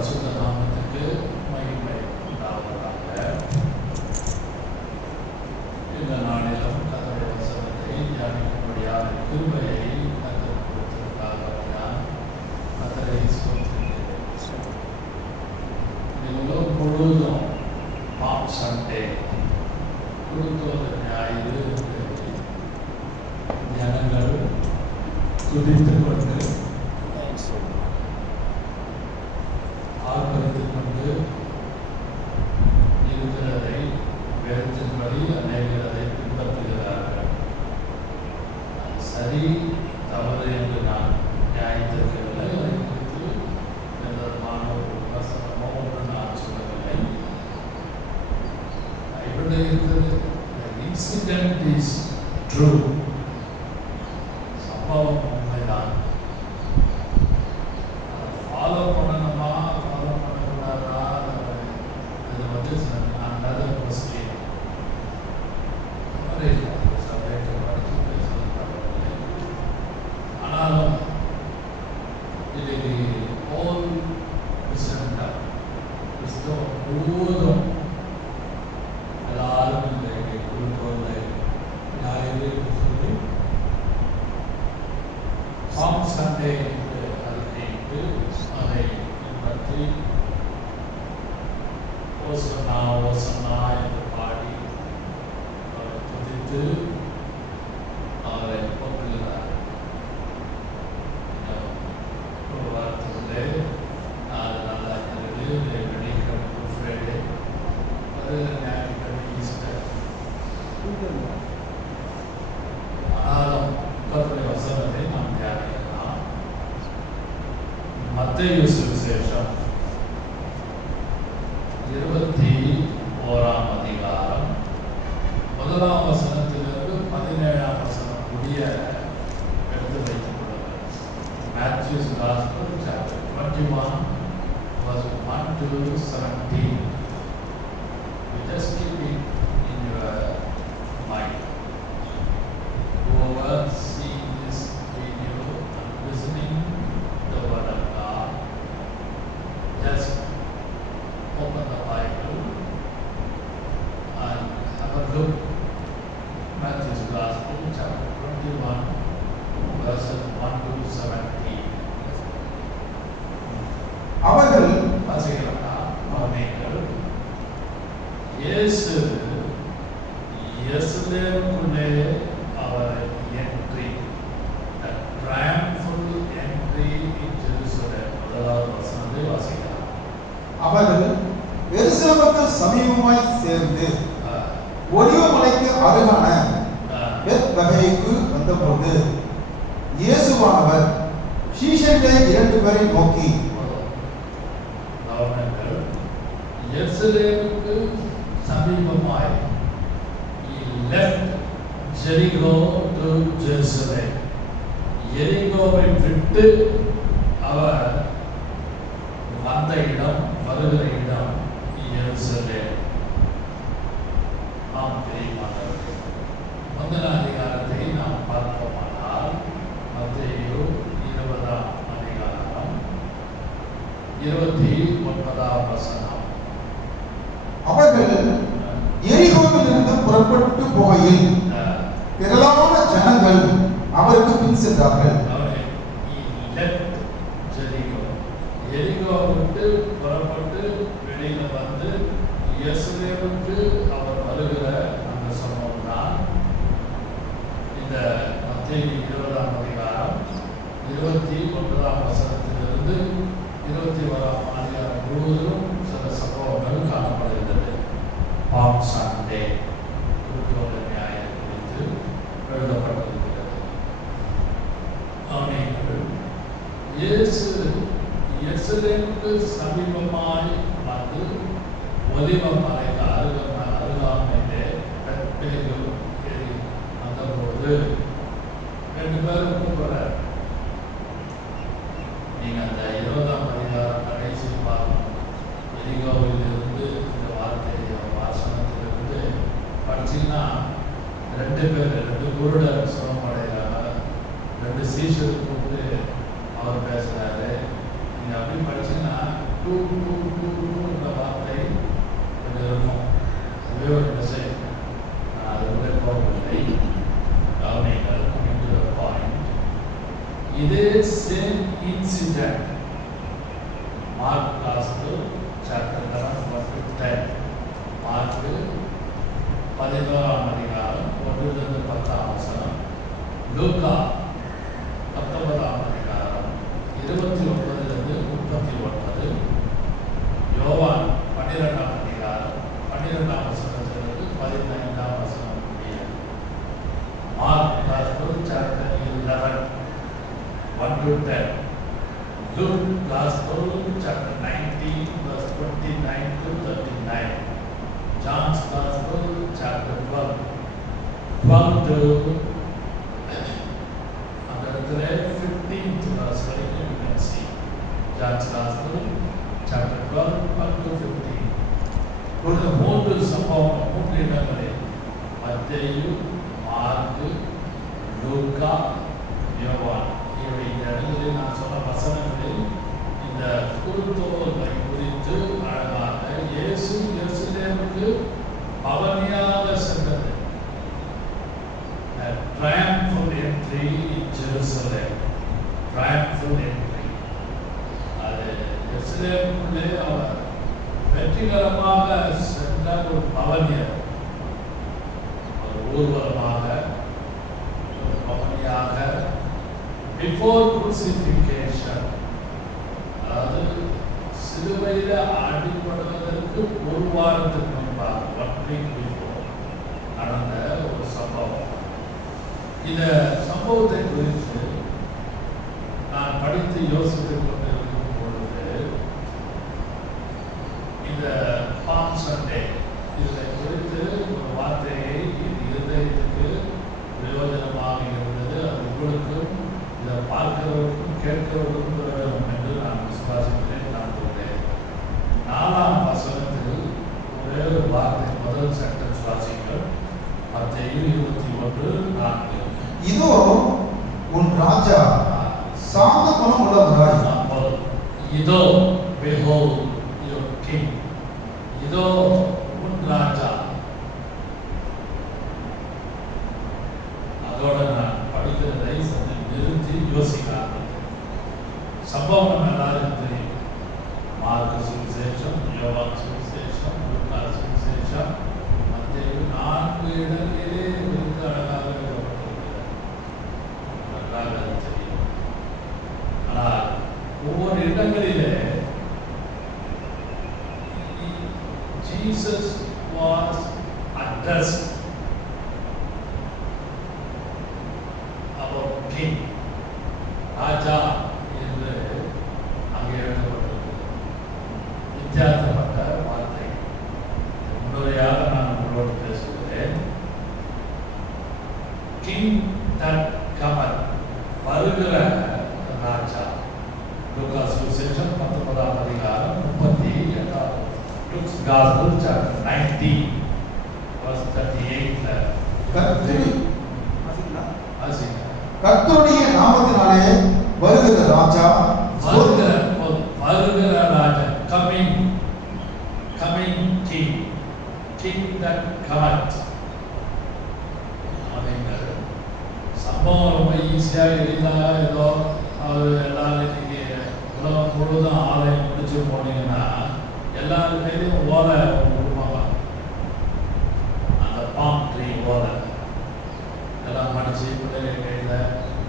பரிசுத்த நாமத்துக்கு மகிமை உண்டாவதாக. இந்த நாளிலும் கர்த்தருடைய வசனத்தை தியானிக்கும்படியான கிருபையை கர்த்தர் கொடுத்திருக்காக நான் கர்த்தரை ஸ்தோத்திரிக்கிறேன். இந்த உலகம் முழுவதும் பாம் சண்டே குருத்துவ ஞாயிறு ஜனங்கள் துதித்துக் கொண்டு ஆர்ப்பரித்துக் கொண்டு இருக்கிறதை வேதத்தின்படி அநேகர் அதை பின்பற்றுகிறார்கள். சரி தவறு என்று நான் நியாயத்திற்கவில்லை. அதை குறித்து எந்த விதமான ஒரு விமர்சனமோ ஒன்று நான் சொல்லவில்லை. இப்படி இருக்கிறது. Incident is true. சம்பவம் உண்மைதான். ஃபாலோ பண்ணணுமா ஃபாலோ பண்ணக்கூடாதா அது வந்து another question. சபைக்கு படித்து பேசுவதற்காகவில்லை. ஆனாலும் இது ஹோல் கிறிஸ்தவம் கிறிஸ்தவம் முழுவதும் எல்லாரும் இன்றைக்கு குழுக்களை ஞாயிறு சொல்லி பாம் சண்டே என்று அறிவித்து அதை பின்பற்றி ஓசன்னா ஓசன்னா என்று பாடி அவரை துதித்து அவரை போற்றுகிறார். ஒரு வாரத்திலே அது நல்லா இருக்கிறது. வெள்ளிக்கிழமை குட் ஃப்ரைடே, அது ஞாயிற்றுக்கிழமை ஈஸ்டர். ஆனாலும் கர்த்தருடைய வசனத்தை நாம் தியானிக்கலாம். மத்தேயு சுவிசேஷம் 21ஆம் அதிகாரம் 1ஆம் வசனத்திலிருந்து 17ஆம் வசனம் முடிய எடுத்து வைத்துக் கொள்ளுங்கள். Matthew's Gospel chapter 21 verse 1 to 17. You just keep it in your mind. Whoever seeing this video and listening the word of God, just open the Bible and have a look. Matthew's Gospel, chapter 21, verses 1 to 17. அவர்கள் வாசிக்கிறா அவர்கள் இயேசு எருசலேமுக்குள்ளே அவர் entry, the triumphal entry in Jerusalem. முதலாவது வசனத்தை வாசிக்கலாம். அவர்கள் எருசலேமுக்கு சமீபமாய் சேர்ந்து ஒலிவ மலைக்கு அருகான பெத்பகேக்கு வந்தபோது இயேசுவானவர் சீஷர்களை 2 பேரை நோக்கி, அவர்கள் எருசலேமுக்கு சமீபமாய் he left Jericho to Jerusalem. எரிகோவை விட்டு அவர் வந்த இடம், வருகிற இடம் எருசலேம். நாம் பிரியமானவர்களே, முந்தின அதிகாரத்தை நாம் பார்ப்போமானால் மத்தேயு 20ஆம் அதிகாரம் 29ஆம் வசனம். அவர்கள் எரிகோவிலிருந்து புறப்பட்டு போகையில் திரளான ஜனங்கள் அவருக்கு பின் சென்றார்கள். எரிகோ விட்டு புறப்பட்டு வெளியில வந்து எருசலேமுக்கு அவர் வருகிற அந்த சம்பவம் தான் இந்த மத்தேயு 20ஆம் அதிகாரம் 29ஆம் வசனத்திலிருந்து 21ஆம் அதிகாரம் முழுவதும் சில சம்பவங்கள் காணப்படுகிறது. பாம் சண்டே குருத்துவ ஞாயிறு குறித்து எழுதப்பட்டிருக்கிறது. அவர்கள் இயேசு எருசலேமுக்கு சமீபமாய் வந்து ஒலிவ மலைக்கு அருகாமையிலே பெத்பகேக்கு வந்தபோது 2 பேரும் கூப்பிடுறார். நீங்க அந்த 20ஆம் அதிகாரம் கடைசி பார்க்கணும். எரிகோவில் இருந்து இந்த வாசனத்திலிருந்து படிச்சீங்கன்னா 2 பேர் 2 குருடர் சுகமடைகிறாங்க. 2 சீஷர்கள் கூப்பிட்டு அவர் பேசுறாரு. நீங்க அப்படி படிச்சீங்கன்னா டூ டூ டூ என்ற வார்த்தை கொஞ்சம் இருக்கும். அதுவே ஒரு மெசேஜ். நான் அது உள்ளே போகவில்லை. கவனிங்கள். coming to the point. இதே same incident mark gospel chapter 11:10. Mark 11ஆம் அதிகாரம் 1-10 லூக்கா 19ஆம் அதிகாரம் 29-39, யோவான் 12ஆம் அதிகாரம் 12ஆம் வசனத்திலிருந்து 15ஆம் வசனம் முடிய. Mark gospel chapter 11 1-10. Luke Gospel chapter 19 verse 29-39. John's Gospel chapter 12 to 15th verse வரைக்கும் you can see. John's Gospel chapter 12-15. இந்த மூன்று சம்பவம், மூன்று இடங்களில் மத்தேயு, மார்க்கு, லூக்கா, யோவான், இந்த இடங்களில் நான் சொன்ன வசனங்களில் இந்த குருத்தோலை குறித்து அழகாக இயேசு எருசலேமுக்கு பவனியாக சென்றது. triumphal entry in Jerusalem. triumphal entry. அது எருசலேமுக்குள்ளே அவர் வெற்றிகரமாக சென்ற ஒரு பவனியர், ஒரு ஊர்வலமாக, ஒரு பவனியாக before crucifixion, அதாவது சிலுவையில் அடிபடுவதற்கு ஒரு வாரத்துக்கு முன்பாக, 1 week before நடந்த ஒரு சம்பவம். இந்த சம்பவத்தை குறித்து நான் படித்து யோசித்துக் கொண்டிருக்கும் பொழுது இந்த பாம் சண்டே இதை குறித்து ஒரு வார்த்தையை இது இருதயத்துக்கு பிரயோஜனமாக இருந்தது. அது உங்களுக்கும் இதை பார்க்கிறவர்களுக்கும் கேட்கிறவர்களுக்கும் பிரயோஜனம் என்று நான் விசுவாசிக்கிறேன், நம்புகிறேன். 4ஆம் வசனத்தில் ஒரே ஒரு வார்த்தை, முதல் சென்டென்ஸ் வாசிங்கள். மத்தேயு 21:4. இதோ உன் ராஜா சாந்த குணம் உள்ளவராய். இதோ, behold your king. இதோ உன் ராஜா. அதோட நான் படிக்கிறதை நிறுத்தி யோசிக்கிறார்கள். சம்பவம் நல்லா தெரியும். மார்க்கு சுவிசேஷம், யோவான் சுவிசேஷம், லூக்கா சுவிசேஷம், மத்தேயு 4 இடங்களிலே குறித்து அழகாக எழுதப்பட்டிருக்கிறது. நன்றாக தெரியும். ஆனால் ஒவ்வொரு இடங்களிலே Jesus was addressed about king, ராஜா என்று அங்கே எழுதப்பட்டிருக்கிறது. வித்தியாசப்பட்ட வார்த்தை. முன்னுரையாக நான் உங்களோடு பேசுகிறேன். கிங் தட் கமத், வருகிற ராஜா. லூக்கா சுவிசேஷம் 19ஆம் அதிகாரம் 38. Luke's Gospel chapter 19 verse 38. கர்த்தருடைய நாமத்தினாலே வருகிற ராஜா, வருகிற ராஜா, coming king, king that cometh. அப்படிங்கிற சம்பவம் ரொம்ப ஈஸியாக எளிதாக ஏதோ அவர் எல்லாரும் இன்னைக்கு உலகம் முழுவதும் ஆலயம் முடிச்சு போனீங்கன்னா எல்லாரும் கையிலும் ஓலை கொடுப்பாங்க. அந்த பாம் ட்ரீ ஓலை எல்லாம் மடிச்சு பிள்ளைகள் கையில்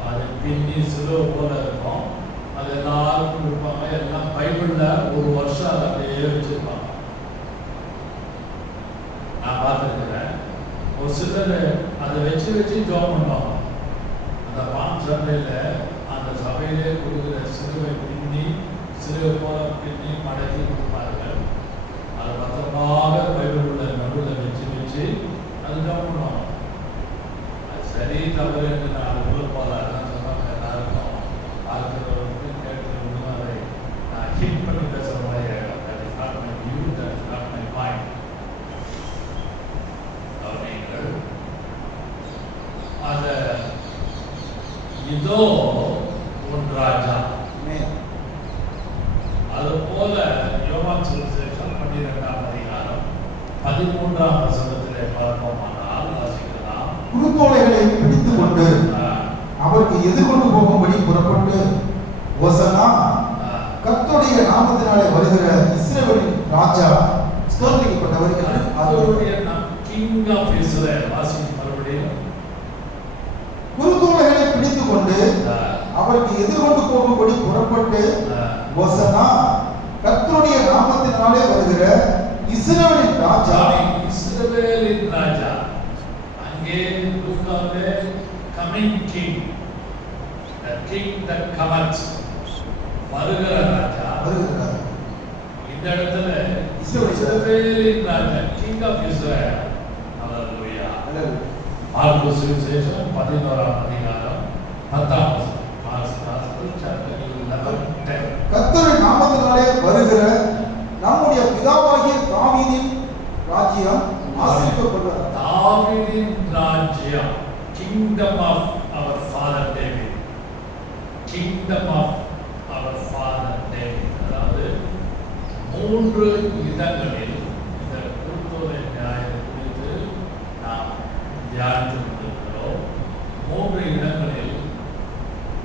அது பின்னி சிலுவை போல இருக்கும். அது எல்லாருக்கும் கொடுப்பாங்க. எல்லாம் பைபிளில் ஒரு வருஷம் அதை அப்படியே வச்சிருப்பாங்க. நான் பார்த்துருக்கிறேன். ஒரு சிலர் அதை வச்சு ஜோம் பண்ணுவாங்க. அந்த பாம் சண்டையில் அந்த சபையிலே கொடுக்குற சிலுவை பின்னி, சிலுவை போல பின்னி மடக்கி கொடுப்பார்கள். அது பத்திரமாக பைபிள் நடுவில் வச்சு அது ஜோம் பண்ணுவாங்க. அது சரி தவறு என்று நான் உள்ள போதாதான் சொன்னாங்க. எல்லாருக்கும் பார்க்கிறவருக்கு கேட்கிறவங்களும் அதை நான் ஹிட் பண்ணி பேசுகிற மாதிரி ஆகிடும். That is not my view, that is not my point. நீங்கள் அத இதோ உன் ராஜா, அதுபோல யோவான் சுவிசேஷம் 12ஆம் அதிகாரம் 13ஆம் வசனத்திலே பார்ப்போமானால் வாசிக்கலாம். குருத்தோலைகளை பிடித்துக் கொண்டு அவருக்கு எதிர்கொண்டு போகும்படி புறப்பட்டு, ஓசன்னா, கர்த்தருடைய நாமத்தினாலே வருகிற இஸ்ரவேலின் ராஜா ஸ்தோத்திரிக்கப்பட்டவர் என்று அவருடைய கிங் ஆஃப் இஸ்ரேல். வாசிக்கும் மறுபடியும். குருத்தோலைகளை பிடித்துக் கொண்டு அவருக்கு எதிர்கொண்டு போகும்படி புறப்பட்டு, ஓசன்னா, கர்த்தருடைய நாமத்தினாலே வருகிற இஸ்ரவேலின் ராஜா. இஸ்ரவேலின் ராஜா. அங்கே லூக்காவிலே coming king, the king that cometh, வருகிற ராஜா. இந்த இடத்துல இஸ்ரவேலின் ராஜா, கிங் ஆஃப் இஸ்ரேல். ஹalleluya. மார்க்கு சுவிசேஷம் 11ஆம் அதிகாரம் 10ஆம் வசனம். கர்த்தருடைய நாமத்தினாலே வருகிற நம்முடைய பிதாவாகிய தாவீதின் ராஜ்யம் ஆசீர்வதிக்கப்படுவது. தாவீதின் ராஜ்யம், kingdom of our father David, kingdom of our father David. அதாவது 3 இடங்களில் இந்த குருத்தோலை நியாயம் குறித்து நாம் தியானித்து கொண்டிருக்கிறோம். 3 இடங்களில்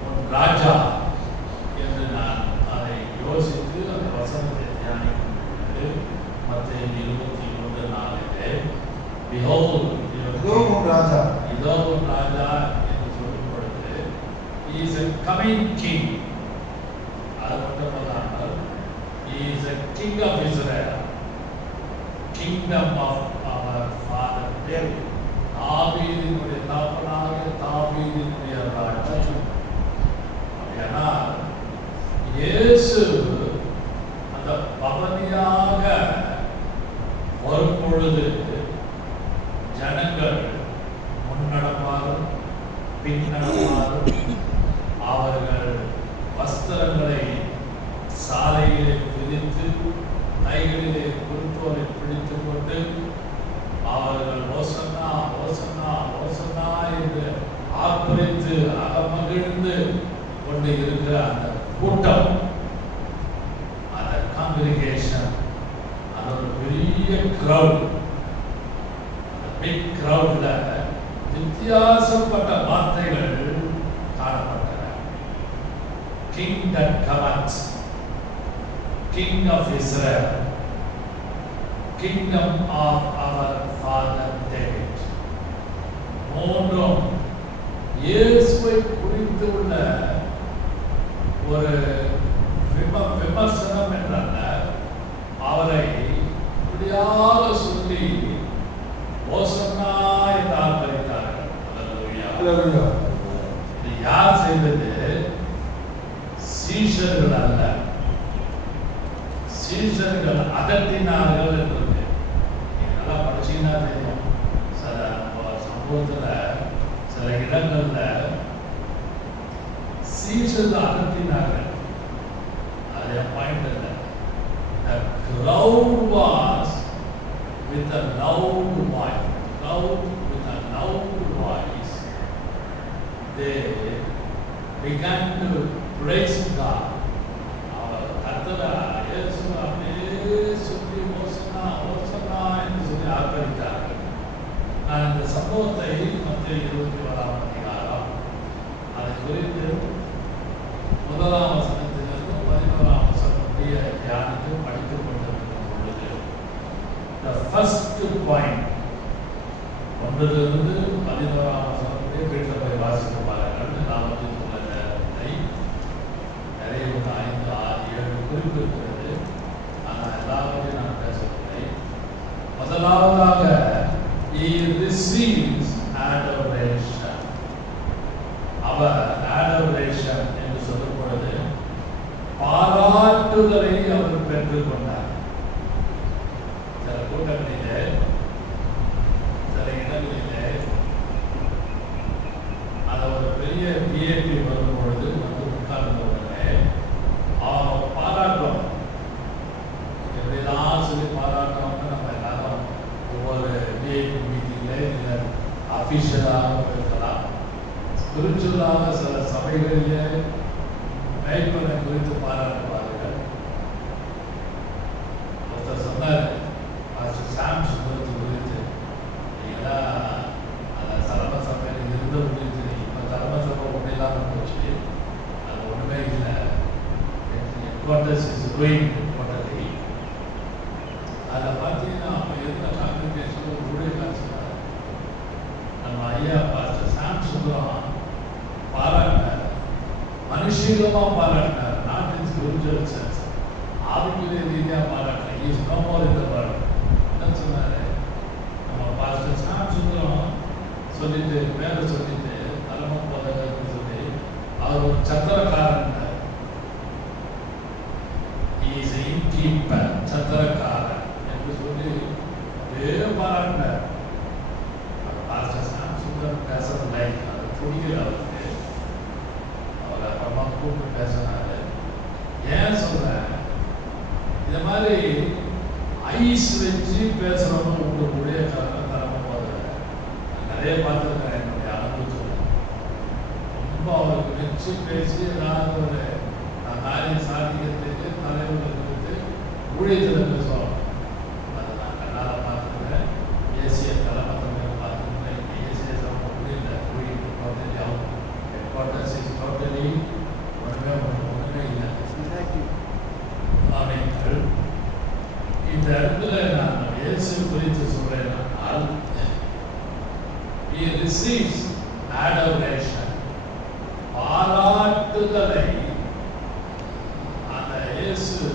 ஒரு ராஜா என்று நான் அதை யோசித்து அந்த வசனத்தை தியானிக்கும்போது மத்தேயு 23:4 behold, இதோ ராஜா என்று சொல்லும் பொழுது he is a coming king. அது மட்டுமல்லாமல் he is a king of Israel, kingdom of our father David. தாவீதினுடைய தகப்பனாகிய தாவீதினுடைய ராஜ்யம். அப்படியானால் இயேசு அந்த பவனியாக வரும் பொழுது ஜனங்கள் முன்னடப்பாரும் பின்னடப்பாரும் அவர்கள் வஸ்திரங்களை சாலையிலே விரித்து கைகளிலே குருத்தோலை பிடித்துக் கொண்டு அவர்கள் ஓசன்னா ஓசன்னா ஓசன்னா என்று ஆர்ப்பரித்து அகமகிழ்ந்து கொண்டு இருக்கிற அந்த கூட்டம், அந்த காங்கிரிகேஷன், அது ஒரு பெரிய கிரவுட். பிக் கிரவுட்ல வித்தியாசப்பட்ட வார்த்தைகள் காணப்பட்டன. King that cometh, king of Israel, kingdom of our father David. மூன்றும் இயேசுவை குறித்து உள்ள ஒரு விமர்சனம் என்றல்ல, அவரை இப்படியாக சொல்லி ஓசன்னா என்று ஆர்ப்பரித்தார்கள். ஹல்லேலூயா. இது யார் செய்தது? சீஷர்கள் அல்ல. சீஷர்கள் அதட்டினார்கள் என்றது நீங்க நல்லா படிச்சீங்கன்னா தெரியும். சில சம்பவத்துல சில இடங்கள்ல சீஷர்கள் அதட்டினார்கள். அது பாயிண்ட் இல்லை. The crowd was with a loud voice. Crowd with a loud voice. They began to praise God. அவர் கர்த்தரை இயேசு அப்படியே சொல்லி ஓசன்னா ஓசன்னா என்று சொல்லி ஆர்ப்பரித்தார்கள். நான் இந்த சம்பவத்தை மத்தேயு 21ஆம் அதிகாரம் அதை குறித்து 1ஆம் வசனத்திலிருந்து 11ஆம் வசனம் முடிய தியானித்து படித்துக் கொண்டிருக்கும் பொழுது the first point 1லிருந்து 11ஆம் வசனம் முடிய வீட்டில் போய் வாசித்து பாருங்கள். நான் வந்து சொன்னதை நிறைய 5, 6, 7 குறிப்பு இருக்கிறது. ஆனால் எல்லாவற்றையும் நான் பேசவில்லை. முதலாவதாக he receives adoration. Our adoration என்று சொல்லும் பொழுது பாராட்டுதலை அவர் பெற்றுக் கொண்டார். சில கூட்டங்களிலே சில இடங்களிலே அந்த ஒரு பெரிய விஐபி வரும் பொழுது வந்து உட்கார்ந்த உடனே அவங்க பாராட்டுறோம். எப்படிலாம் சொல்லி பாராட்டுறோம்னு நம்ம எல்லாரும் ஒவ்வொரு விஐபி மீட்டிங்ல இல்லை அஃபிஷியலாக இருக்கலாம், ஸ்பிரிச்சுவலாக சில சபைகளிலே மேய்ப்பனை குறித்து பாராட்டுவார்கள். சொன்னார் சாம் சுந்தரத்தை குறித்து நீங்களாம் அந்த தலைமை சபையில் இருந்த குறித்து இப்போ தலைமை சபை ஒன்றும் இல்லாமல் போச்சு, அது ஒன்றுமே இல்லை. ஹெட்குவார்ட்டர்ஸ் இஸ் டூயிங் டோட்டலி. அதில் பார்த்தீங்கன்னா அப்போ இருந்த காங்கிரிகேஷன் ஒரு ஊழியர் சொன்னார், நம்ம ஐயா பாஸ்டர் சாம் சுந்தரம் பாராட்டினார், மனுஷீகமாக பாராட்டினார், நாட் இன் ஸ்பிரிச்சுவல் சென்ஸ், ஆவிக்குரிய ரீதியாக பாராட்டினார். Is no more in the world. என்ன சொன்னார், நம்ம பாஸ்டர் சாம் சுந்தரம் சொல்லிட்டு பேரை சொல்லிட்டு தலைமை போதகர்னு சொல்லி அவர் ஒரு சத்திரக்காரன், இஸ் இன் கீப்பர், சத்திரக்காரன் என்று சொல்லி அதே பாராட்டினார். பாஸ்டர் சாம் சுந்தரம் பேசுறது லைக் அது பிடிக்கல அவருக்கு. அவர் அப்புறமா கூப்பிட்டு பேசினாரு. ஏன் சொல்றேன், இந்த மாதிரி ஐஸ் வச்சு பேசுறவங்க உங்களுடைய தலைமை போது நிறைய பார்த்துருக்கேன். என்னுடைய அனுபவத்தில் ரொம்ப அவருக்கு வச்சு பேசி ஏதாவது ஒரு காரியம் சாதிக்கிறதுக்கு தலைவர்கள் கொடுத்து ஊழியத்தில் பேசுவாங்க. அதை நான் கண்ணால் பார்த்துருக்கேன். ஏசிய தலைமை தமிழ் பார்த்துருக்கேன். ஏசிய தலைமை ஊழியில் ஊழியர் டோட்டலி ஆகும். ஹெட்குவார்ட்டர்ஸ் இஸ் டோட்டலி ஒன்றுமே இல்லை. ஆமைகள் இந்த இடத்துல நான் இயேசு குறித்து சொல்றேன். he receives adoration, பாராட்டுதலை அந்த இயேசு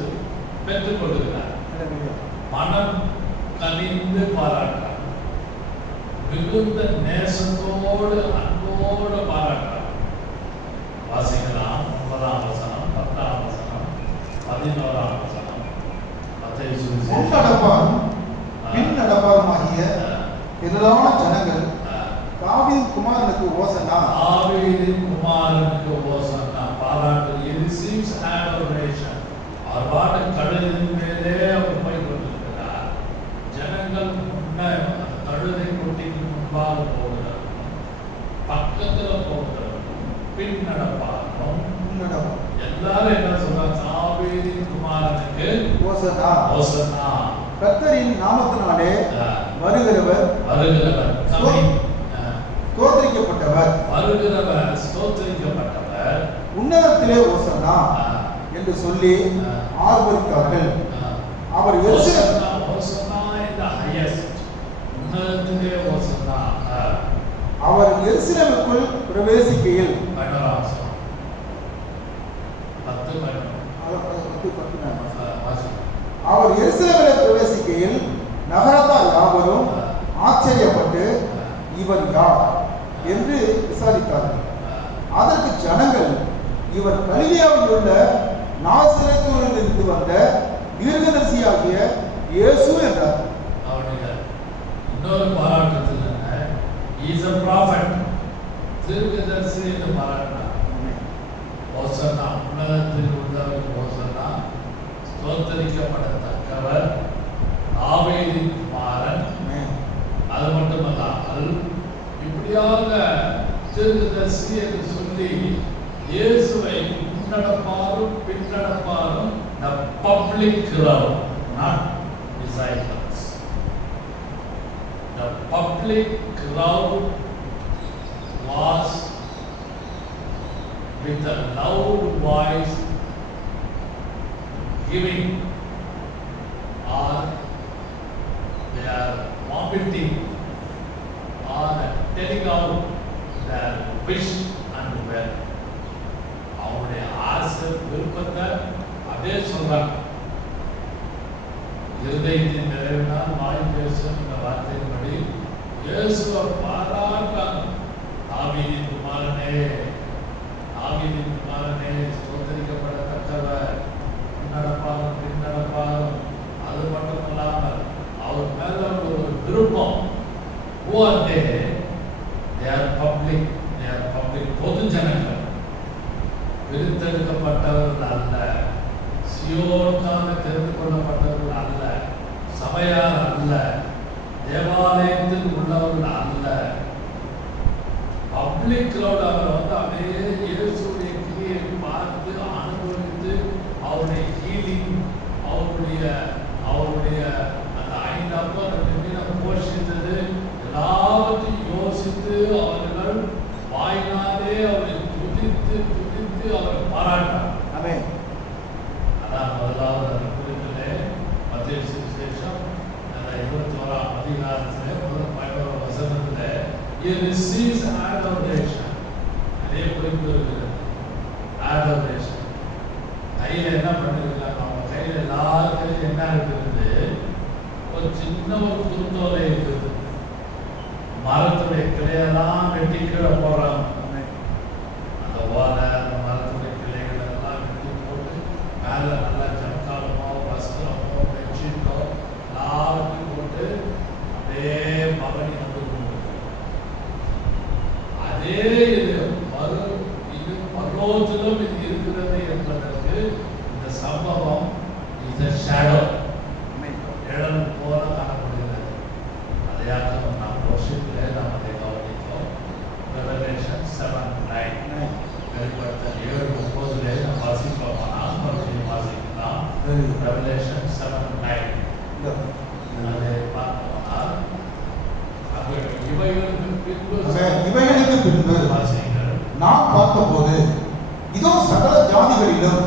பெற்றுக் கொள்கிறார். மனம் கனிந்து பாராட்டார், மிகுந்த நேசத்தோடு அன்போடு பாராட்டார். வாசிக்கலாம் 9ஆம் வசனம், 10ஆம் வசனம், 11ஆம் வசனம். முன்னடப்பாரும் பின்னடப்பாருமாகிய திரளான ஜனங்கள் தாவீது குமாரனுக்கு ஓசன்னா, தாவீதின் குமாரனுக்கு ஓசன்னா பாராட்டு. He receives adoration. அவர் பாட்டு கழுதின் மேலே அவர் போய் கொண்டிருக்கிறார். ஜனங்கள் முன்ன கழுதை குட்டிக்கு முன்பாக போகிறார், பக்கத்தில் போகிறார், பின் நடப்பாரும் முன்னடப்பார். எல்லாரும் என்ன சொல்றாங்க, தாவீதின் குமாரனுக்கு ஓசன்னா, ஓசன்னா, கர்த்தரின் நாமத்தினாலே வருகிறவர் ஸ்தோத்திரிக்கப்பட்டவர், வருகிறவர் ஸ்தோத்திரிக்கப்பட்டவர், உன்னதத்திலே ஓசன்னா என்று சொல்லி ஆர்ப்பரித்தார்கள். அவர் எருசலேம் ஓசன்னா இந்த ஹையஸ்ட், உன்னதத்திலே ஓசன்னா. அவர் எருசலேமுக்குள் பிரவேசிக்கையில் 10 அவர் எருசலேமிலே பிரவேசிக்கையில் நகரத்தார் யாவரும் ஆச்சரியப்பட்டு இவர் யார் என்று விசாரித்தார்கள். அதற்கு ஜனங்கள், இவர் கலிலேயாவில் உள்ள நாசரேத்திலிருந்து வந்த தீர்க்கதரிசியாகிய இயேசு என்றார். அவருடைய இன்னொரு பாராட்டத்தில் இஸ் a prophet, தீர்க்கதரிசி என்று பாராட்டினார். ஓசன்னா, உன்னதத்தில் உள்ளவர் ஓசன்னா, ஸ்தோத்தரிக்கப்படத்தக்கவர், தாவீதின் குமாரன். அது மட்டுமல்லாமல் இப்படியாக தீர்க்கதரிசி என்று சொல்லி இயேசுவை முன்னடப்பாரும் பின்னடப்பாரும் the public crowd, not disciples. The public crowd was with a loud voice giving, or they are vomiting, or telling out their wish and will. அவருடைய ஆசை விருப்பத்தை அதே சொல்றாங்க. இருதயத்தின் நிறைவினால் வாய் பேசும் இந்த வார்த்தையின்படி இயேசுவை பாராட்டாங்க. தாவீதின் குமாரனே, தாவீதின் குமாரனே, ஸ்தோத்தரிக்கப்படத்தக்கவர், முன்னடப்பாரும் பின்னடப்பாரும். அது மட்டுமல்லாமல் அவர் மேல ஒரு விருப்பம். Who are they? They are public. They are public. பொது ஜனங்கள், பிரித்தெடுக்கப்பட்டவர்கள் அல்ல, சியோனுக்காக தெரிந்து கொள்ளப்பட்டவர்கள் அல்ல, சபையார் அல்ல, தேவாலயத்தில் உள்ளவர்கள் அல்ல. Public crowd. அவர் அப்படியே இயேசுடைய கிரியை பார்த்து அனுபவித்து அவருடைய ஹீலிங், அவருடைய he receives adoration. அதே குறிப்பு இருக்குது. Adoration. கையில என்ன பண்ணிருக்காங்க? அவங்க கையில எல்லார் கையில என்ன இருக்குது? ஒரு சின்ன ஒரு குருத்தோலை இருக்குது. மரத்துடைய கிளையெல்லாம் வெட்டி கீழே போடுறாங்க. அந்த ஓலை, அந்த மரத்துடைய கிளைகள் எல்லாம் வெட்டி போட்டு மேல நல்லா ஜம்காலமோ வஸ்திரமோ பெட்ஷீட்டோ எல்லாத்தையும் போட்டு அப்படியே பவனி வந்து அதே இது பரலோகத்திலும் இது இருக்கிறது என்பதற்கு இந்த சம்பவம் இது ஷேடோ நிழல் போல காணப்படுகிறது. அதையாக நாம் வருஷத்திலே நாம் அதை கவனித்தோம். ரெவலேஷன் 7:9 வெளிப்படுத்தல் 7:9 நாம் வாசிப்போமானால் மறுபடியும் வாசிக்கலாம். ரெவலேஷன் 7:9 அதை பார்ப்போமானால் அங்கே இவைகளுக்கு பின்பு நாம் பார்த்தபோது இதோ சகல ஜாதிகளிலும்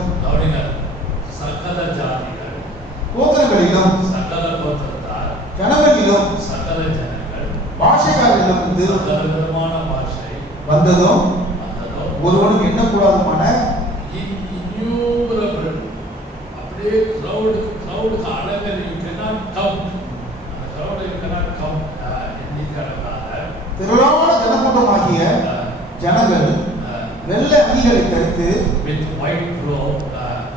சகல ஜாதிகள் கோத்திரங்களிலும் சகல கோத்திரத்தார் ஜனங்களிலும் சகல ஜனங்கள் பாஷைகளிலும் இருந்து சகல விதமான பாஷை வந்ததும் ஒருவனும் எண்ணக்கூடாதுமான innumerable அப்படியே crowd அளவில் you cannot count. அந்த crowd you cannot count. திரளான ஜனக்கூட்டமாகிய ஜனங்கள் வெள்ளை அங்கிகளை தரித்து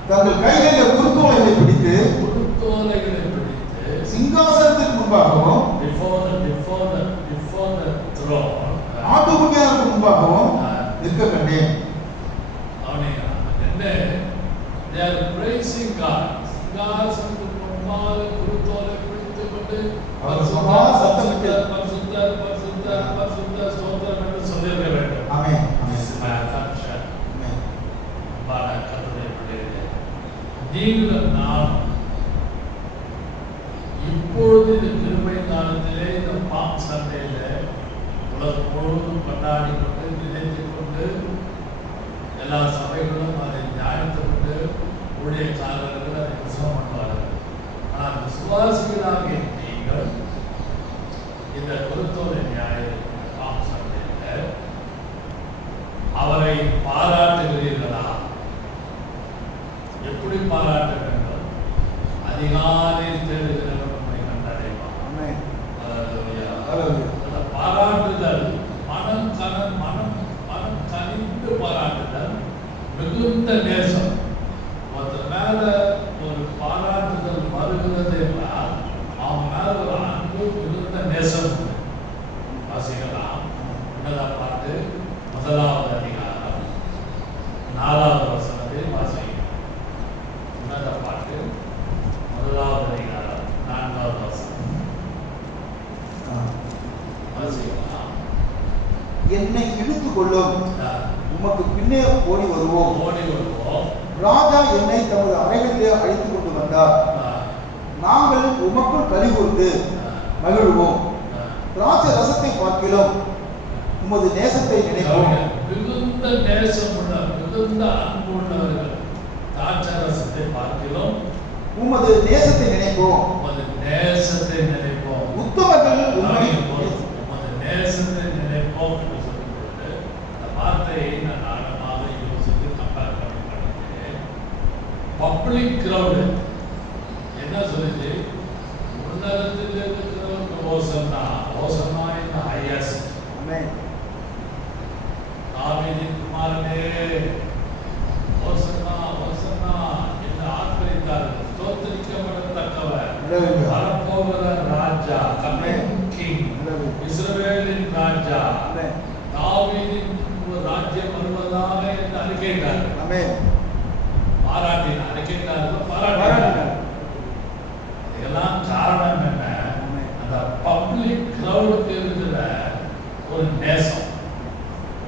தங்கள் கைகளிலே குருத்தோலைகளை பிடித்து சிங்காசனத்துக்கு முன்பாகவும் ஆட்டுக்குட்டியாருக்கு முன்பாகவும் நிற்க கண்டேன். சிங்காசனத்துக்கு முன்பாக குருத்தோலை பிடித்துக் கொண்டு ஸ்தோத்திரம் என்று சொல்லியிருக்க வேண்டும். ஆமென். நீங்களும் நாம் இப்பொழுது இந்த கிருபை காலத்திலே இந்த பாம் சண்டையில உலகம் முழுவதும் கொண்டாடி கொண்டு நினைத்துக் கொண்டு எல்லா சபைகளும் அதை தியானித்துக் கொண்டு ஊழியக்காரர்கள் அதை பிரசவம் பண்ணுவார்கள். ஆனால் விசுவாசிகளாக நீங்கள் இந்த குருத்தோலை நியாய பாம் சண்டையில அவரை பாராட்டுகிறீர்களா? எப்படி பாராட்ட வேண்டும்? அதிகாலையில் தேடுகிறவர் நம்மை கண்டடைவான். அந்த பாராட்டுதல் மனம் கனிந்து பாராட்டுதல் மிகுந்த நேசம். ஒருத்தர் மேல ஒரு பாராட்டுதல் வருகிறது என்றால் அவன் மேல ஒரு அன்பு மிகுந்த நேசம். வாசிக்கலாம். உன்னதம் பாட்டு 1வது அதிகாரம் 4வது வசனத்தில் வாசிக்கலாம். உன்னத பாட்டு 1வது அதிகாரம் 4வது வசனம் வாசிக்கலாம். என்னை இழுத்து கொள்ளும், உமக்கு பின்னே ஓடி வருவோம். ராஜா என்னை தமது அறைகளிலே அழைத்துக் கொண்டு வந்தார். நாங்கள் உமக்குள் களி கூர்ந்து மகிழ்வோம். திராட்சை ரசத்தை பார்க்கிலும் உமது நேசத்தை நினைப்போம். மிகுந்த நேசம் உள்ள மிகுந்த அன்பு உள்ளவர்கள் திராட்சை ரசத்தை பார்க்கிலும் உமது நேசத்தை நினைப்போம். உமது நேசத்தை நினைப்போம். உத்தமர்கள் உமது நேசத்தை நினைப்போம் என்று சொல்லும்போது அந்த வார்த்தையை நான் ஆழமாக யோசித்து கம்பேர் பண்ணி படித்தேன். பப்ளிக் கிரௌடு என்ன சொல்லுது? உன்னதத்தில் இருக்கிறவங்க ஓசன்னா இன் தி ஹையஸ்ட். ஆமென். தாவீதின் குமாரனே ஓசன்னா என்று ஆர்ப்பரித்தார்கள். ஸ்தோத்திரிக்கப்படத்தக்கவர், வரப்போகிற ராஜா, கமிங் கிங், இஸ்ரவேலின் ராஜா, தாவீதின் ராஜ்யம் வருவதாக என்று அறிக்கையிட்டார்கள். ஆமென். பாராட்டினார். அறிக்கையிட்டார்கள், பாராட்டினார். இதெல்லாம் காரணம் என்ன? அந்த பப்ளிக் கிரௌடுக்கு இருக்கிற ஒரு நேசம்.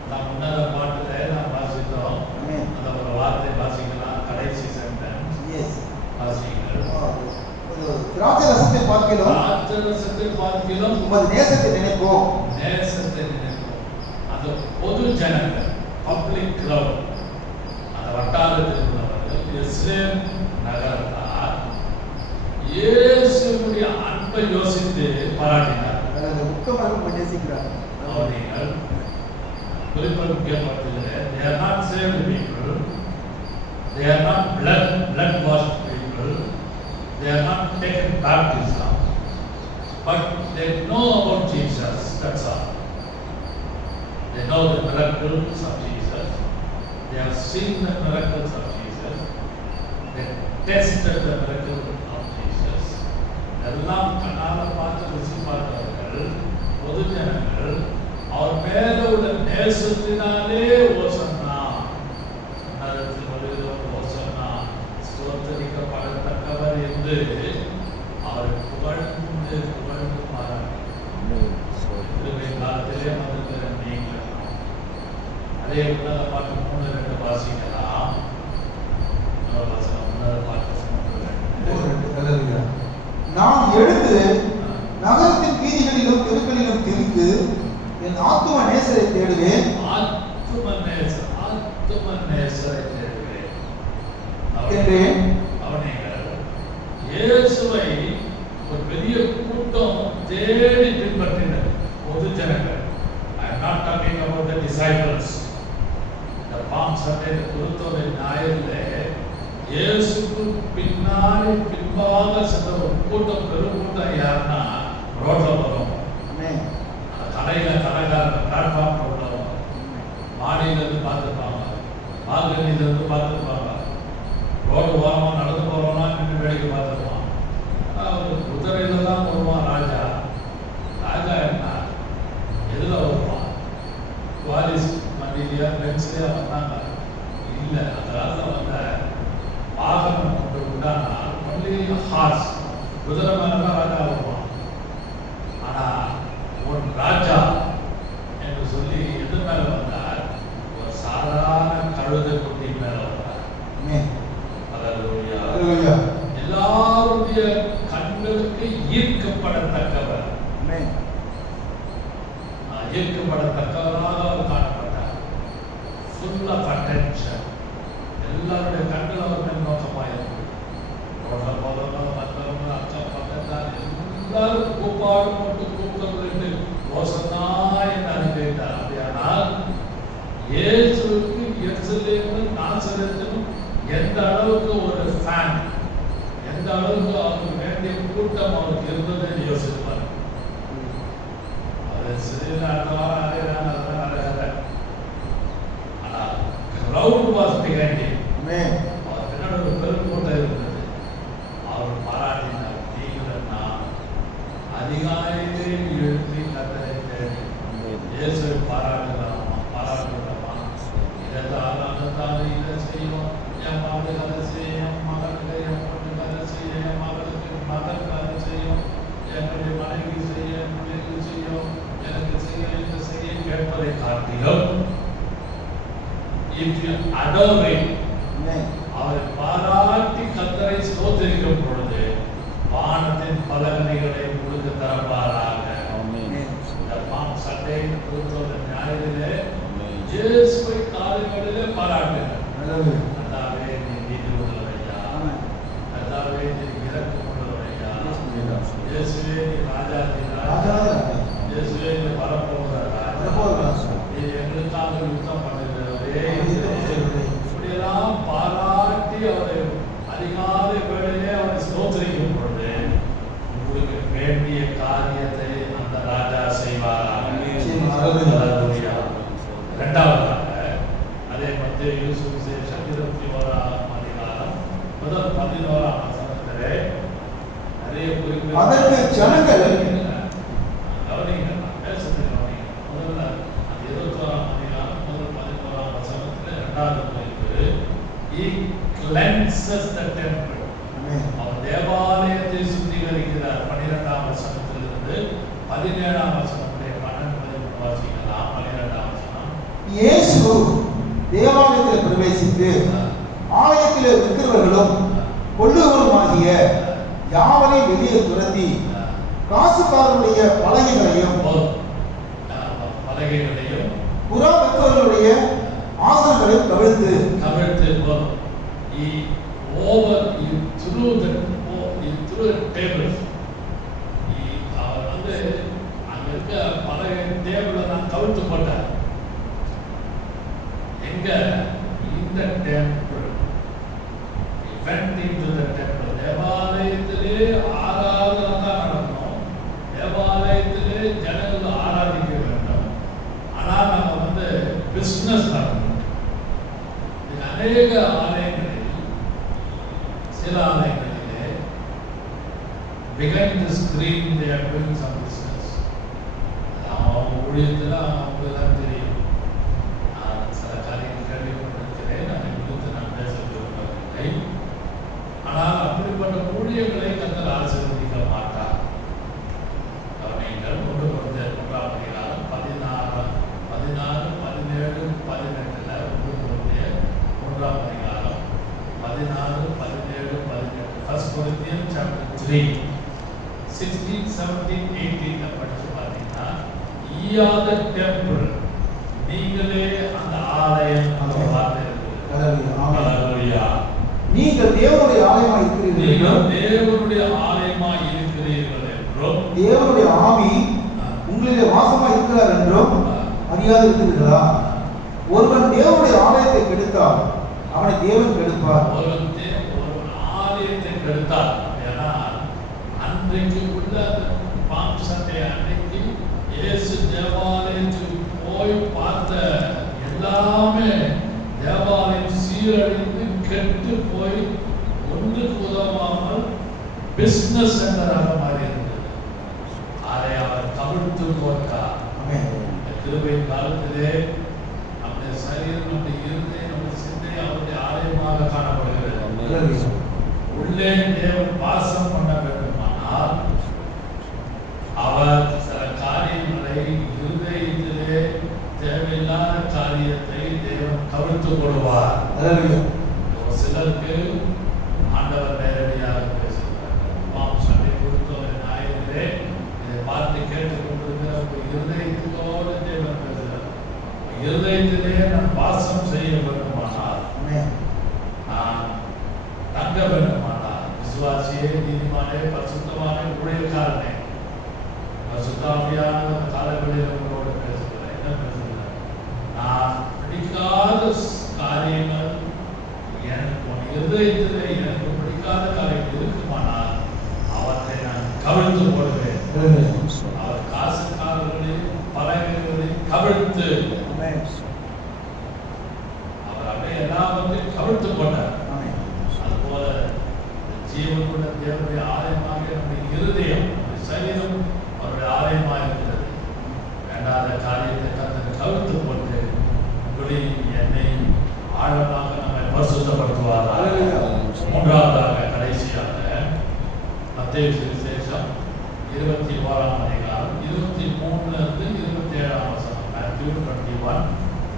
நாம் உன்னத பாட்டுல நாம் வாசித்தோம். அந்த ஒரு வார்த்தை வாசிக்கலாம். கடைசி சென்டென்ஸ் வாசிக்கலாம். திராட்சை ரசத்தை பார்க்கிலும் உமது நேசத்தை நினைப்போம். நேசத்தை நினைப்போம். அந்த பொது ஜனங்கள், பப்ளிக் கிரௌட், அந்த வட்டாரத்தில் உள்ளவர்கள் எருசலேம் நகரத்தார் இயேசுவுடைய அன்பை யோசித்து பாராட்டினார். உத்தமர்கள் நேசிக்கிறார். அவர்கள் குறிப்பிடப்பட்டுள்ளது. They are not saved people. They are not blood washed people. They are not taken baptism. But they know about Jesus. That's all. They know the miracles of Jesus. They have seen the miracles of Jesus. They tested the miracles of Jesus. எல்லாம் கண்ணால பார்த்து ருசி பார்த்தவர்கள் பொது ஜனங்கள் அவர் மேல உள்ள நேசத்தினாலே ஓசன்னா நரத்தில் வருகிறோம் ஓசன்னா ஸ்தோத்தரிக்கப்படத்தக்கவர் என்று அவரை புகழ்ந்து பாராட்டினார். காலத்திலே வந்திருக்கிற நீங்கள் அதே உன்னத பாட்டு 3:2 வாசிக்கலாம். உன்னத பாட்டு 3:2. நான் எழுந்து நகரத்தின் வீதிகளிலும் தெருக்களிலும் திரிந்து என் ஆத்தும நேசரை தேடுவேன். ஆத்தும நேசரை தேடுவேன் என்றேன். அவர்கள் இயேசுவை ஒரு பெரிய கூட்டம் தேடி பின்பற்றினர். பொது ஜனங்கள். I am not talking about the disciples. The Palm Sunday குருத்தோலை ஞாயிறிலே இயேசுக்கு பின்னாடி பின்பாக சென்ற ஒரு கூட்டம் பெருங்கூட்டம் யாருன்னா ரோட்ல வரும். கடையில கடைக்காரங்க பிளாட்ஃபார்ம்ல உள்ளவங்க மாடியில இருந்து பார்த்துருப்பாங்க, பால்கனியில இருந்து பார்த்துருப்பாங்க, ரோடு ஓரமா நடந்து போறோம்னா நின்று வேடிக்கை பார்த்துருப்பான். அவர் குதிரையில தான் வருவான் ராஜா. ராஜா என்ன எதுல வருவான்? குவாலிஸ் வண்டியிலையா பென்ஸ்லயா வந்தாங்க? இல்ல, அந்த காலத்துல வந்த வாகனம் கொண்டு உண்டானா ஒன்லி ஹார்ஸ், குதிரை மேலதான் ராஜா வருவான். ஆனா ஒரு ராஜா என்று சொல்லி எது மேல வந்தார்? ஒரு சாதாரண கழுதை குட்டி மேல வந்தார். எல்லாருடைய கண்களுக்கு ஈர்க்கப்படத்தக்கவர், ஈர்க்கப்படத்தக்கவராக அவர் காணப்பட்டார். Full of attention. எல்லாருடைய கண்கள் அவர் மேல் நோக்கமாயிருக்கு. ரோட்ல போறவங்க மற்றவங்க அக்கம் பக்கத்தார் எல்லாரும் கூப்பாடு போட்டு கூப்பிட்டு ஓசன்னா என்று அறிவித்தார். அப்படியானால் இயேசுவுக்கு எருசலேமும் நாசரேத்தும் எந்த அளவுக்கு ஒரு ஃபேன், எந்த அளவுக்கு அவருக்கு வேண்டிய கூட்டம் அவருக்கு இருந்ததுன்னு யோசிப்பார். அது சரியில்லை, அடுத்த வாரம் அடையிறாங்க. ஆனால் கிரவுட் வாஸ் பிஹைண்ட் ஹிம். அவர் பின்னாடி ஒரு பெரும் கூட்டம் இருந்தது. அவர் பாராட்டினார். நீங்களா அதிகாலையிலே எழுப்பி கர்த்தரை தேடி இயேசுவை பாராட்டுகிறாமா? இதெல்லாம் அதற்காக இதை செய்யும், என் மகளுக்கு அதை செய்யும், மகளுக்கு என் பொண்ணுக்கு அதை செய்யும், என் மகளுக்கு மகனுக்கு அதை செய்யும், என்னுடைய மனைவிக்கு செய்ய, என் பிள்ளைக்கு செய்யும், எனக்கு செய்ய, இந்த செய்ய கேட்பதை காட்டிலும் if you adore him, அவரை பாராட்டி கர்த்தரை ஸ்தோத்திரிக்கும் பொழுது வானத்தின் பலகணிகளை உங்களுக்கு தரப்பாராக. சண்டை ஞாயிறிலே இயேசுவை காதுகளிலே பாராட்டுங்கள். அதாவே நீ நீதி உள்ளவையா, அதாவே நீ இரக்கம் உள்ளவையா, இயேசுவே நீ ராஜாதி ராஜா, இயேசுவே நீ வரப்போகிற ராஜா, நீ எங்களுக்காக யுத்தம் பண்ணுகிறவரே. இப்படியெல்லாம் பாராட்டி அவரை அதிகாலை வேளையிலே அவரை ஸ்தோத்திரிக்கும் பொழுது உங்களுக்கு வேண்டிய காரியத்தை அந்த ராஜா செய்வார். இரண்டாவதாக அதே மத்திய சுவிசேஷம் 21ஆம் அதிகாரம் முதல் 11ஆம் வசனத்திலே நிறைய குறிப்பு. அதற்கு ஜனங்கள் கவனிங்க, பேசுறது கவனிங்க. முதல்ல 21ஆம் அதிகாரம் முதல் 11ஆம் வசனத்திலே இரண்டாவது குறிப்பு, he cleanses the temple. அவர் தேவாலயத்தை சுத்திகரிக்கிறார். 12ஆம் வசனத்திலிருந்து 17ஆம் வசனத்திலே 12 வாசிக்கலாம். 12ஆம் வசனம், இயேசு தேவாலயத்தில் பிரவேசித்து ஆலயத்தில் இருக்கிறவர்களும் கொள்ளுவருமாகிய யாவரையும் வெளியே துரத்தி காசுக்காரருடைய பலகைகளையும் புறா வைப்பவர்களுடைய ஆசனங்களையும் கவிழ்த்து through the tables. அவர் வந்து அங்க இருக்க பலகை டேபிள் தான் எங்க இந்த temple went into the temple. தேவாலயத்திலே ஆராதனை தான் நடக்கணும். தேவாலயத்திலே ஜனங்கள் ஆராதிக்க வேண்டும். ஆனால் நம்ம வந்து பிசினஸ் நடக்கணும். அநேக ஆலயங்களில் சில ஆலயங்களிலே behind the screen they are doing some business. அவங்க ஊழியத்தில் அவங்களுக்கு தான் தெரியும். நான் சில காரியங்கள் கேள்விப்பட்டிருக்கிறேன். அதை குறித்து நான் பேச விரும்பவில்லை. ஆனால் அப்படிப்பட்ட ஊழியர்களை கர்த்தர் ஆசீர்வதிக்க மாட்டார். நீங்கள் 1 Corinthians 1ஆம் அதிகாரம் 16, 17, 18 1 Corinthians 1ஆம் அதிகாரம் 16, 17, 18 1 Corinthians chapter 3 16, 17, 18 படிச்சு பார்த்தீங்கன்னா ye are the temple, நீங்களே அந்த ஆலயம் அந்த வார்த்தை இருக்கு. ஹalleluya. நீங்கள் தேவனுடைய ஆலயமாய் இருக்கிறீர்கள். நீங்கள் தேவனுடைய ஆலயமாய் இருக்கிறீர்கள் என்றும் தேவனுடைய ஆவி உங்களிலே வாசமாய் இருக்கிறார் என்றும் அறியாது இருக்கிறீர்களா? ஒருவன் தேவனுடைய ஆலயத்தை கெடுத்தால் அவனை தேவன் கெடுப்பார். ஒரு ஆலயத்தை கெடுத்தார். ஏன்னா அன்றைக்கு உள்ள பாம் சண்டே அன்னைக்கு இயேசு தேவாலயத்துக்கு போய் பார்த்த எல்லாமே தேவாலயம் சீரழிந்து கெட்டு போய் ஒன்றுக்கு உதவாமல் பிசினஸ் சென்டராக மாறி இருந்தது. அதை அவர் கவிழ்த்து போட்டார். கிருபை காலத்திலே நம்முடைய சரீரம், நம்முடைய இருதயம், நம்முடைய சிந்தை அவருடைய ஆலயமாக காணப்படுகிறது. உள்ளே தேவன் வாசம் பண்ண வேண்டுமானால் அவர் சில காரியங்களை இருதயத்திலே தேவையில்லாத காரியத்தை தேவன் கவிழ்த்து கொள்வார். சிலருக்கு ஆண்டவர் நேரடியாக பேசுகிறார். மாம் சண்டை கொடுத்த ஞாயிறிலே இதை பார்த்து கேட்டுக்கொண்டிருக்கிற இருதயத்தோடு தேவன் பேசுகிறார். இருதயத்திலே நான் வாசம் செய்ய வேண்டுமானால், நான் தங்க வேண்டுமானால், விசுவாசியே, நீதிமானே, பரிசுத்தமானே, ஊழியக்காரனே, பரிசுத்தாவியான காலங்களில் உங்களோடு பேசுகிறேன். என்ன பேசுகிறேன்? நான் பிடிக்காத காரியங்கள் எனக்கு இருதயத்தில் எனக்கு பிடிக்காத காரியங்கள் இருக்குமானால் அவற்றை நான் கவிழ்த்து போடுவேன். அவர் காசுக்காரர்களையும் பலகைகளையும் கவிழ்த்து அவர் அப்படியே எல்லாவற்றையும் கவிழ்த்து போட்டார். அதுபோல ஜீவனுள்ள தேவனுடைய ஆலயமாக நம்முடைய இருதயம், நம்முடைய சரீரம் அவருடைய ஆலயமாக இருக்கிறது. வேண்டாத காரியத்தை கர்த்தர் கவிழ்த்து போட்டு உங்களை என்னை ஆழமாக நம்மை பரிசுத்தப்படுத்துவார். மூன்றாவதாக கடைசியாக மத்தேயு சுவிசேஷம் 21ஆம் அதிகாரம் 23 27 வசனம். Matthew 21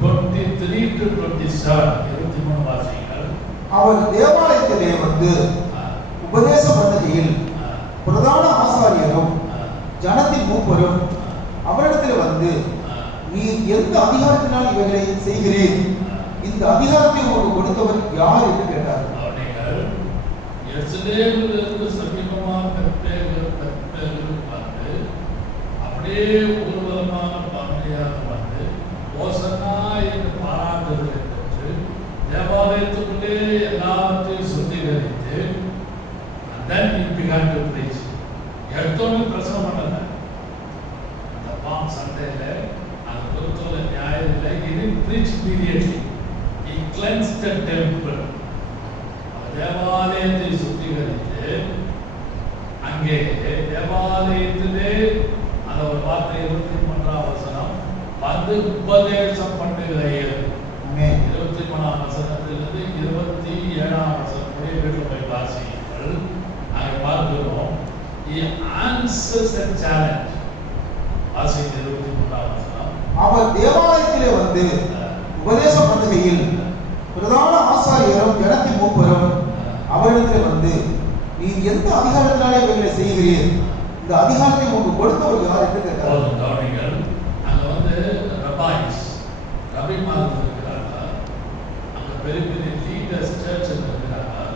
23 to 27 23 வாசிங்கள். அவர் தேவாலயத்திலே வந்து உபதேச பண்ணுகையில் பிரதான ஆசாரியரும் ஜனத்தின் மூப்பரும் அவரிடத்தில் வந்து, நீர் எந்த அதிகாரத்தினால் இவைகளை செய்கிறீர்? இந்த அதிகாரத்தை உங்களுக்கு கொடுத்தவர் யார் என்று கேட்டார். அவர்கள் எருசலேமிலிருந்து சமீபமாக பெற்றேர்கள் பார்த்து அப்படியே ஊர்வலமான பகுதியாக வந்து ஓசன்னா என்று பாராட்டுதலை பெற்று தேவாலயத்துக்குள்ளே எல்லாவற்றையும் சுத்திகரித்து then he began to preach. எடுத்தோன்னு பிரசவம் பண்ணல. அந்த பாம் சண்டேல அந்த பொறுத்தோல ஞாயிறில் he didn't preach immediately. He cleansed the temple. தேவாலயத்தை சுத்திகரித்து அங்கே தேவாலயத்திலே அந்த ஒரு வார்த்தை 23ஆம் வசனம் வந்து உபதேசம் பண்ணுகையில் 23ஆம் வசனத்திலிருந்து 27ஆம் வசனம் முடிய வீட்டில் போய் வாசியுங்கள். அங்கே பார்க்கிறோம் he answers a challenge. வாசிங்க 23ஆம் வசனம். அவர் தேவாலயத்திலே வந்து உபதேசம் பண்ணுகையில் பிரதான ஆசாரியரும் ஜனத்தின் மூப்பரும் அவரிடத்தில் வந்து, நீர் எந்த அதிகாரத்தினாலே இவைகளை செய்கிறீர்? இந்த அதிகாரத்தை உங்களுக்கு கொடுத்தவர் யார் என்று கேட்டார். கவனிங்கள். அங்க வந்து ரபாய்ஸ், ரபிமார்கள் இருக்கிறாங்க. அங்க பெரிய பெரிய லீடர்ஸ் சர்ச் இருக்கிறாங்க.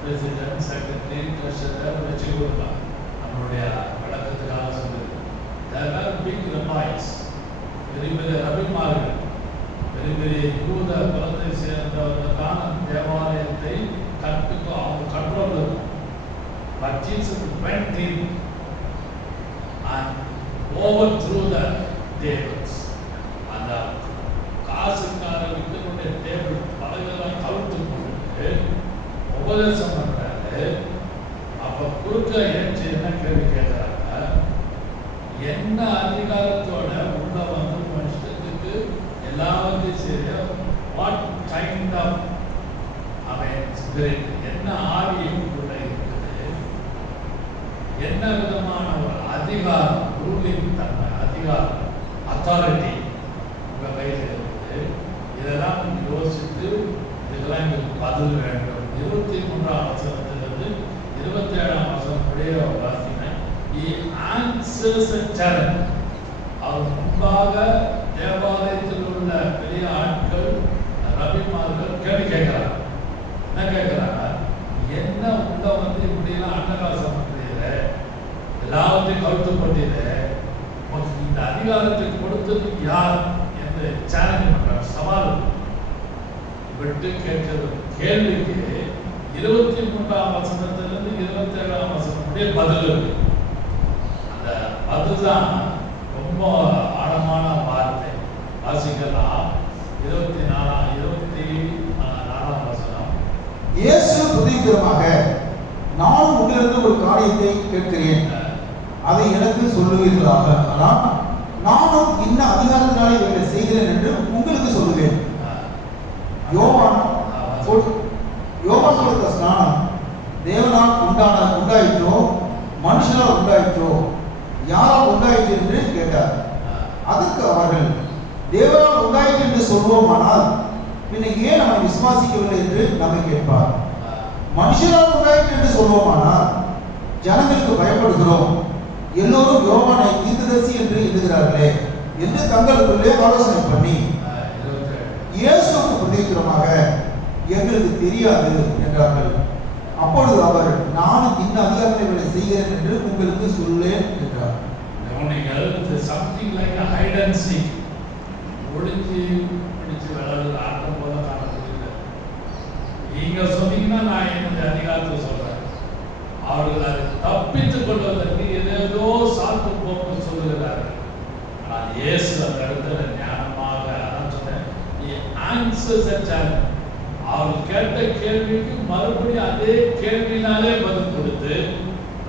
பிரசிடென்ட், செக்ரட்டரி, ட்ரெஷரர் வச்சு கொடுப்பாங்க. நம்மளுடைய வழக்கத்துக்காக சொல்லுது. There are big rabbis, பெரிய பெரிய ரபிமார்கள், பெரிய பெரிய யூத குலத்தை சேர்ந்தவர்கள் தான் தேவாலயத்தை அவங்க கண்ட்ரோல் இருக்கும். But Jesus went in and overthrew the tables. அந்த காசுக்காரர்களுடைய டேபிள் பலகெல்லாம் கவுத்து போட்டு உபதேசம் பண்றாரு. அப்ப குறுக்க ஏற்றி என்ன கேள்வி கேட்கிறாங்க, என்ன அதிகாரத்தோட உள்ள வந்து மனுஷத்துக்கு எல்லாவற்றையும் செய்ய, வாட் கைண்ட் ஆஃப் ஸ்பிரிட், என்ன ஆவி உள்ள இருக்குது, என்ன விதமான ஒரு அதிகாரம், ரூலிங் தன்மை, அதிகாரம், அத்தாரிட்டி உங்க கையில் இருக்குது. இதெல்லாம் யோசித்து இதெல்லாம் எங்களுக்கு பதில் வேண்டும். 23ஆம் வசனத்திலிருந்து 27ஆம் வசனம் முடிய வாசிங்க. He answers a challenge. அவர் முன்பாக தேவாலயத்தில் உள்ள பெரிய ஆட்கள், ரபிமார்கள் கேள்வி கேட்கிறாங்க. என்ன கேட்கிறாங்க, என்ன உள்ள வந்து இப்படியெல்லாம் அட்டகாசம் பண்றீங்க, எல்லாத்தையும் கவுத்து போட்டீங்க, இந்த அதிகாரத்தை கொடுத்தது யார் என்று சேலஞ்ச் பண்றாங்க, சவால் விட்டு கேட்கிறது. கேள்விக்கு 23ஆம் வசனத்திலிருந்து 27ஆம் வசனம் முடிய பதில் இருக்கு. அந்த பதில் தான் ரொம்ப ஆழமான வார்த்தை. வாசிக்கலாம். 24ஆம் வசனம். இயேசு பிரதியுத்தரமாக, நான் உங்களிடம் ஒரு காரியத்தை கேட்கிறேன், அதை எனக்கு சொல்லுவீர்களாக. ஆனால் நானும் இன்ன அதிகாரத்தினாலே இவர்களை செய்கிறேன் என்று உங்களுக்கு சொல்லுவேன். யோவான் கொடுத்த ஸ்நானம் தேவனால் உண்டாயிற்றோ மனுஷனால் உண்டாயிற்றோ, யாரால் உண்டாயிற்று என்று கேட்டார். அதற்கு அவர்கள், தேவனால் உண்டாயிற்று என்று சொல்வோமானால் பின்ன ஏன் அவனை விசுவாசிக்கவில்லை என்று நம்மை கேட்பார். மனுஷனால் உண்டாயிற்று என்று சொல்வோமானால் ஜனங்களுக்கு பயப்படுகிறோம், எல்லோரும் யோவானை தீர்க்கதரிசி என்று எண்ணுகிறார்களே என்று தங்களுக்குள்ளே ஆலோசனை பண்ணி, இயேசுவுக்கு பிரதியுத்தரமாக, எங்களுக்கு தெரியாது என்றார்கள். அப்பொழுது அவர், நானும் இந்த அதிகாரத்தை செய்கிறேன் என்று உங்களுக்கு சொல்லேன் என்றார். Something like a hide and seek. ஒளிஞ்சு பிடிச்சு விளையாடு ஆட்டம் போல காணப்படுகிறது. நீங்க சொன்னீங்கன்னா நான் என்னுடைய அதிகாரத்தை சொல்றேன். அவர்கள் அதை தப்பித்துக் கொள்வதற்கு ஏதேதோ சாக்கு போக்கு சொல்லுகிறார்கள். ஆனால் இயேசு அந்த இடத்துல ஞானமாக அதான் சொன்னேன், அவர்கள் கேட்ட கேள்விக்கு மறுபடியும் அதே கேள்வினாலே பதில் கொடுத்து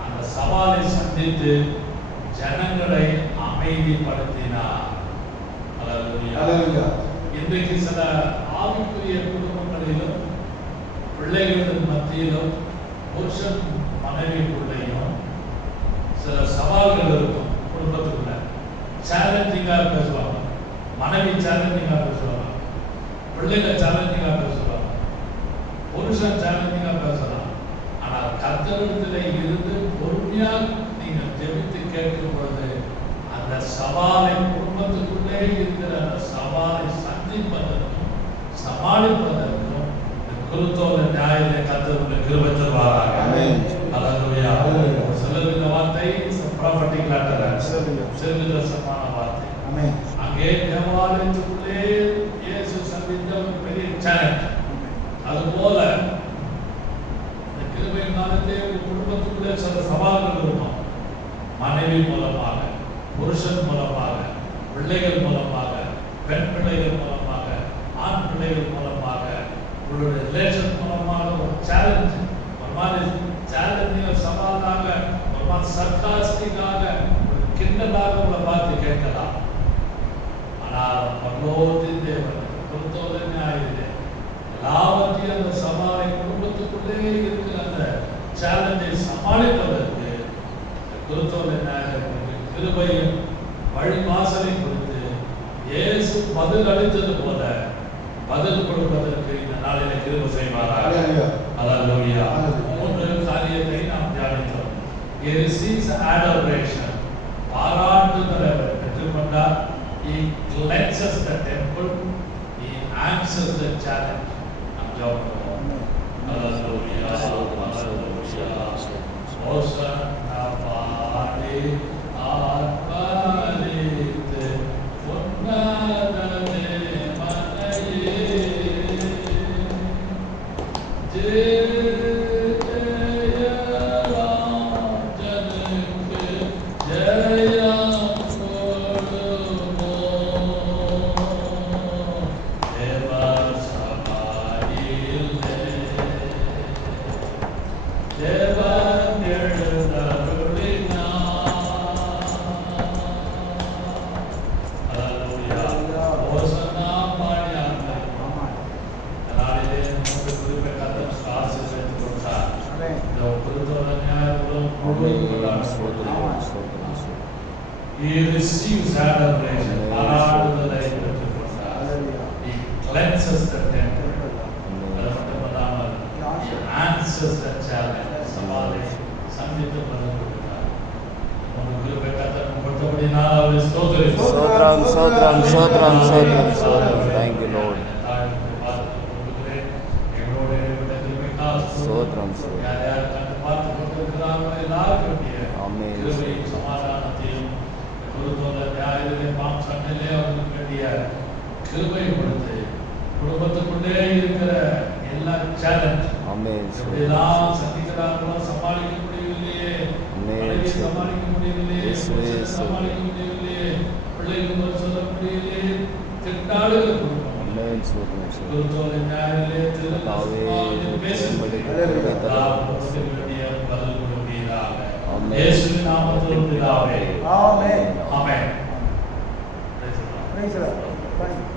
அந்த சவாலை சந்தித்து ஜனங்களை அமைதிப்படுத்தினார். இன்றைக்கு சில ஆவிக்குரிய குடும்பங்களிலும் பிள்ளைகளின் மத்தியிலும் புருஷன் மனைவிக்குள்ளையும் சில சவால்கள் இருக்கும். குடும்பத்துக்குள்ள சேலஞ்சிங்கா பேசுவாங்க, மனைவி சேலஞ்சிங்கா பேசுவாங்க, பிள்ளைங்க சேலஞ்சிங்கா பேசுவாங்க, புருஷன் சேலஞ்சிங்கா பேசலாம். ஆனால் கர்த்தரிடத்திலே இருந்து பொறுமையா நீங்க ஜெபித்து கேட்கும் பொழுது அந்த சவாலை, குடும்பத்துக்குள்ளே இருக்கிற அந்த சவாலை சந்திப்பதற்கும் சமாளிப்பதற்கும் குருத்தோல நியாயிலே கர்த்தருடைய கிருபை தருவாராக. அல்லேலூயா. சிலர் இந்த வார்த்தை ப்ராஃபட்டிக் லெட்டர், சிறுதர்சனமான வார்த்தை. அங்கே தேவாலயத்துக்குள்ளே இயேசு சந்தித்த ஒரு பெரிய சேலஞ்ச். அதுபோல இந்த கிருபையின் காலத்திலே ஒரு குடும்பத்துக்குள்ளே சில சவால்கள் இருக்கும். மனைவி மூலமாக, புருஷன் மூலமாக, பிள்ளைகள் மூலமாக, பெண் பிள்ளைகள் மூலமாக, ஆண் பிள்ளைகள் மூலமாக, உங்களுடைய ரிலேஷன் மூலமாக ஒரு சேலஞ்ச், ஒரு மாதிரி சேலஞ்சிங்க, சவாலாக, ஒரு மாதிரி சர்க்காஸ்டிக்காக, ஒரு கிண்டலாக உங்களை பார்த்து கேட்கலாம். ஆனால் பரலோகத்தின் தேவன் பொறுத்தோட நியாயத்திலே எல்லாவற்றையும் அந்த சவாலை, குடும்பத்துக்குள்ளே இருக்கிற அந்த சேலஞ்சை சமாளிப்பதற்கு பொறுத்தோட நியாயத்திற்கு கிருபையும் வழிவாசலை கொடுத்து இயேசு பதில் அளித்தது போல பதில் கொடுப்பதற்கு இந்த நாளிலே கிருபை செய்வாராக. அல்லேலூயா. மூன்று காரியத்தை நாம் தியானித்தோம். He receives adoration. பாராட்டுதலை பெற்றுக்கொண்டார். He cleanses the temple. He answers the challenge. நாம் ஜெபம் பண்ணுவோம். அல்லேலூயா. அல்லேலூயா. ஓசன்னா பாடி ஆத்மரித்து உன்னத தேவனை He receives adoration. ஆராதனை பெற்றுக்கொண்டார். He cleanses the temple. அது மட்டுமல்லாமல் he answers the challenge. சவாலை சந்தித்து பதில் கொடுக்கிறார். நமக்கு கிருபை கர்த்தர் கொடுத்தபடியினால் அவரை ஸ்தோத்திரிக்கிறோம். Sotram. Thank you, Lord. Sotram. யார் யார் கண்டு பார்த்து கொண்டிருக்கிறார்களோ எல்லாருக்குடைய Amen. கிருபையும் சமாதானத்தையும் கொடுத்துள்ள ஞாயிறு பாம் சண்டையிலே அவர்களுக்கு வேண்டிய கிருபை கொடுத்து குடும்பத்துக்குள்ளே இருக்கிற எல்லா சேலஞ்ச் Amen. எப்படியெல்லாம் சந்திக்கிறார்களோ சமாளிக்க முடியவில்லையே, மனைவியை சமாளிக்க முடியவில்லையே, புருஷனை சமாளிக்க முடியவில்லையே, பிள்ளைகளுக்கு சொல்ல முடியலையே, திண்டாடுகிற குடும்பம் Amen. Sotram. கொடுத்துள்ள ஞாயிறிலே திருநாமத்தில் பேசும்படி எல்லாவற்றுக்கும் வேண்டிய பதில் கொடுப்பீராக. Amen. இயேசுவின் நாமத்தில் பிதாவே. ஆமென். ஆமென். Praise the Lord.